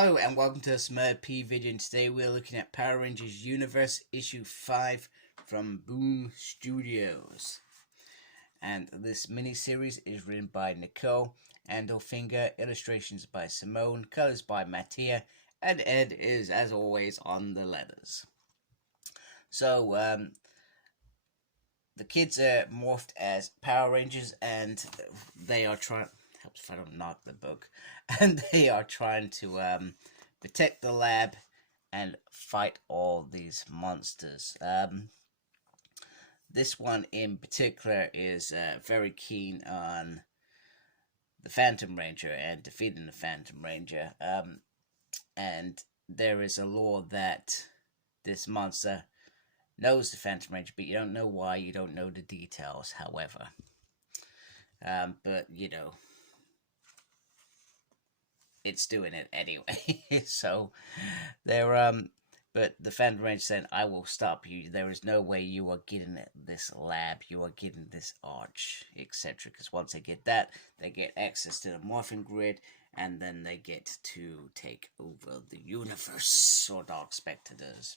Hello and welcome to Smurf P Video. Today we're looking at Power Rangers Universe Issue 5 from Boom Studios. And this mini-series is written by Nicole Andelfinger, illustrations by Simone, colors by Mattia, and Ed is, as always, on the letters. So, the kids are morphed as Power Rangers and they are trying... Helps if I don't knock the book. And they are trying to protect the lab and fight all these monsters. This one in particular is very keen on the Phantom Ranger and defeating the Phantom Ranger. And there is a law that this monster knows the Phantom Ranger, but you don't know why, you don't know the details, however. But, you know, it's doing it anyway. So they're but the Phantom Ranger said, I will stop you. There is no way you are getting this lab, you are getting this arch, etc. Because once they get that, they get access to the morphing grid, and then they get to take over the universe, or Dark Spectre does,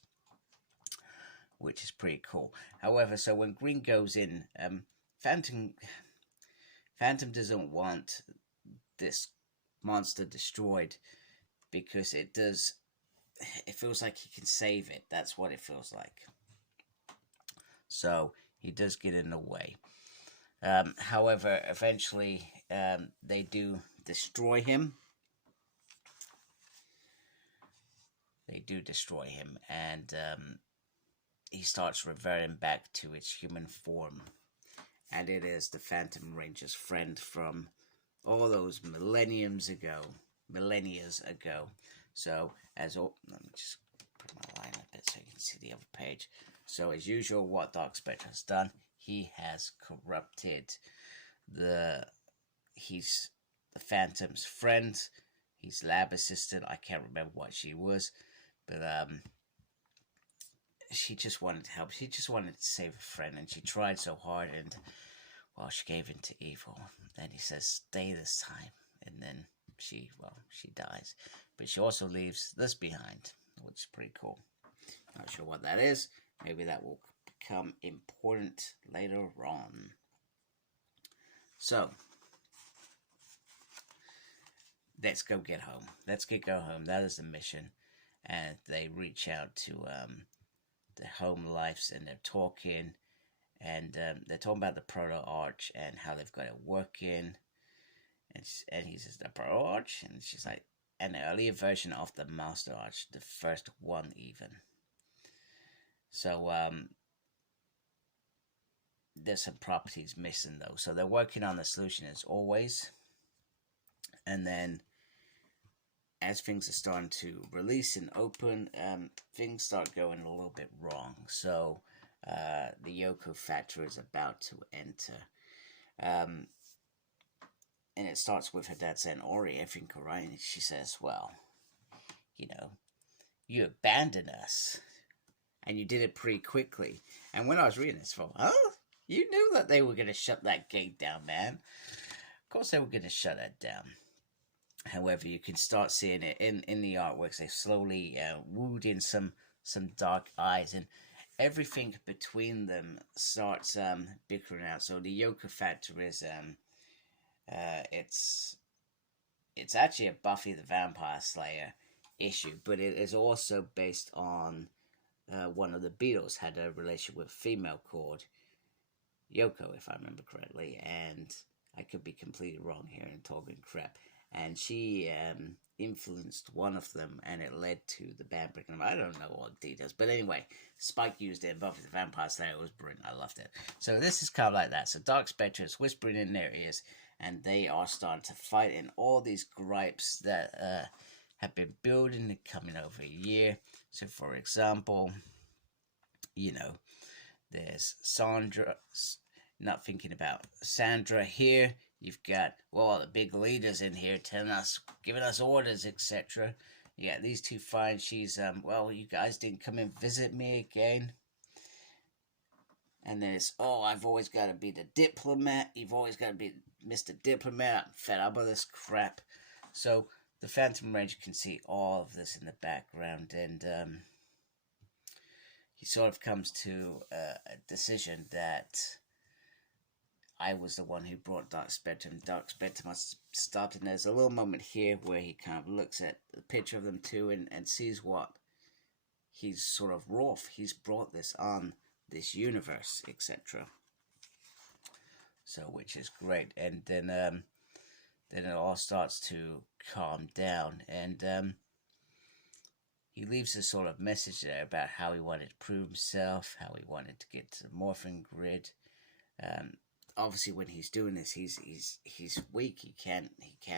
which is pretty cool. However, so when Green goes in, Phantom doesn't want this monster destroyed because it feels like he can save it. That's what it feels like. So he does get in the way. However, eventually they do destroy him. And he starts reverting back to its human form. And it is the Phantom Ranger's friend from all those millennia ago. So, let me just put my line up a bit so you can see the other page. So, as usual, what Dark Spectre has done, he has corrupted he's the Phantom's friend, his lab assistant. I can't remember what she was, but she just wanted to help. She just wanted to save a friend, and she tried so hard, and well, she gave in to evil. Then he says, stay this time. And then she dies. But she also leaves this behind, which is pretty cool. Not sure what that is. Maybe that will become important later on. So, let's go get home. Go home. That is the mission. And they reach out to the home lives, and they're talking. And they're talking about the Proto Arch and how they've got it working. And he says, the Proto Arch? And she's like, an earlier version of the Master Arch, the first one even. So there's some properties missing though. So they're working on the solution as always. And then as things are starting to release and open, things start going a little bit wrong. So the Yoko factory is about to enter. And it starts with her dad saying, Ori, everything alright? And she says, well, you know, you abandoned us. And you did it pretty quickly. And when I was reading this, I thought, oh, you knew that they were going to shut that gate down, man. Of course they were going to shut that down. However, you can start seeing it in the artworks. They slowly wooed in some dark eyes, and everything between them starts bickering out. So the Yoko factor is it's actually a Buffy the Vampire Slayer issue, but it is also based on one of the Beatles had a relationship with a female called Yoko, if I remember correctly, and I could be completely wrong here and talking crap. And she influenced one of them, and it led to the band breaking them. I don't know all the details, but anyway, Spike used it in Buffy the Vampire Slayer. It was brilliant. I loved it. So this is kind of like that. So Dark Spectre is whispering in their ears, and they are starting to fight in all these gripes that have been building and coming over a year. So, for example, you know, there's Sandra, not thinking about Sandra here. You've got, well, the big leaders in here telling us, giving us orders, etc. You got these two fine. She's, well, you guys didn't come and visit me again. And then it's, oh, I've always got to be the diplomat. You've always got to be Mr. Diplomat. I'm fed up of this crap. So the Phantom Ranger can see all of this in the background, and he sort of comes to a decision that I was the one who brought Dark Spectre, and Dark Spectre must stop. And there's a little moment here where he kind of looks at the picture of them two and sees what he's sort of wrought. He's brought this on this universe, etc. So, which is great. And then it all starts to calm down, and he leaves a sort of message there about how he wanted to prove himself, how he wanted to get to the morphing grid. Obviously, when he's doing this, he's weak. He can't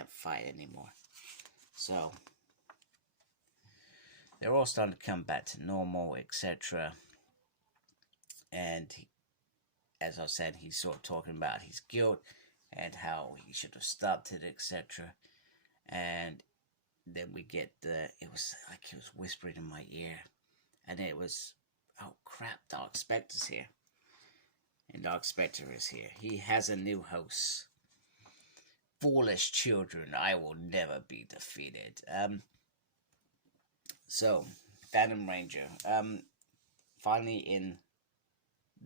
fight anymore. So they're all starting to come back to normal, etc. And he, as I said, he's sort of talking about his guilt and how he should have stopped it, etc. And then we get it was like he was whispering in my ear, and it was, oh crap, Dark Spectre's here. And Dark Spectre is here. He has a new host. Foolish children, I will never be defeated. So, Phantom Ranger, finally in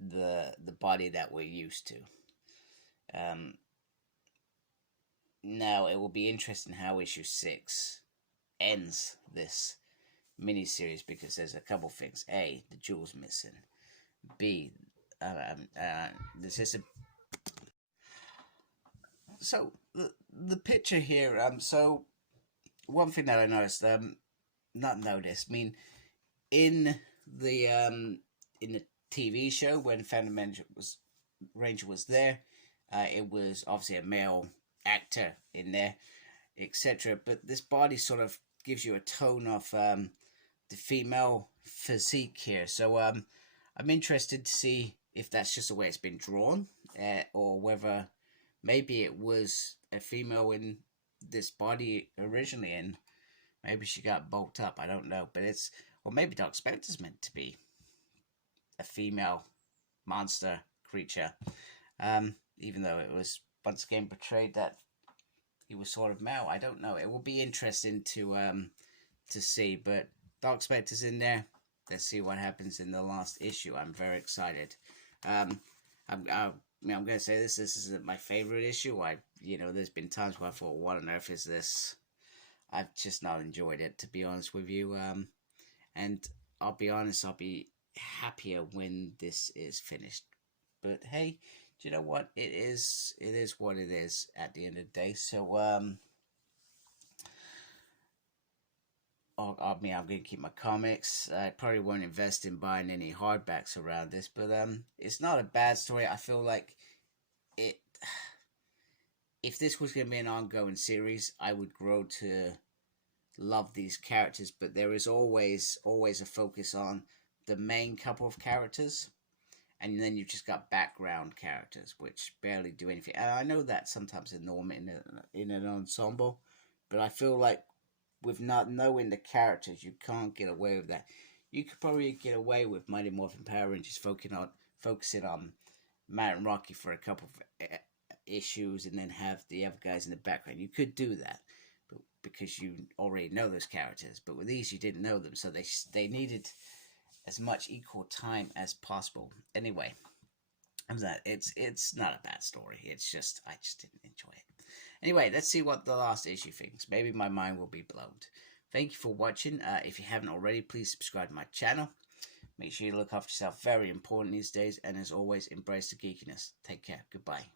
the body that we're used to. Now, it will be interesting how issue 6 ends this miniseries, because there's a couple things. A, the jewel's missing. B, this is a... So, the picture here, so, one thing that I noticed, not noticed, I mean, in the TV show, when Phantom Ranger was there, it was obviously a male actor in there, etc. But this body sort of gives you a tone of the female physique here. So I'm interested to see if that's just the way it's been drawn, or whether maybe it was a female in this body originally, and maybe she got bulked up. I don't know, but it's, or maybe Dark Spectre's meant to be a female monster creature, even though it was once again portrayed that he was sort of male. I don't know. It will be interesting to see. But Dark Spectre's in there. Let's see what happens in the last issue. I'm very excited. I'm gonna say this isn't my favorite issue. There's been times where I thought, what on earth is this? I've just not enjoyed it, to be honest with you. And I'll be honest, I'll be happier when this is finished. But hey, do you know what? It is what it is at the end of the day. So I'm going to keep my comics. I probably won't invest in buying any hardbacks around this, but it's not a bad story. I feel like it. If this was going to be an ongoing series, I would grow to love these characters. But there is always a focus on the main couple of characters, and then you've just got background characters which barely do anything. And I know that sometimes a norm in an ensemble, but I feel like with not knowing the characters, you can't get away with that. You could probably get away with Mighty Morphin Power Rangers focusing on Matt and Rocky for a couple of issues, and then have the other guys in the background. You could do that, but because you already know those characters. But with these, you didn't know them, so they needed as much equal time as possible. Anyway, it's not a bad story. It's just I just didn't enjoy it. Anyway, let's see what the last issue thinks. Maybe my mind will be blown. Thank you for watching. If you haven't already, please subscribe to my channel. Make sure you look after yourself. Very important these days. And as always, embrace the geekiness. Take care. Goodbye.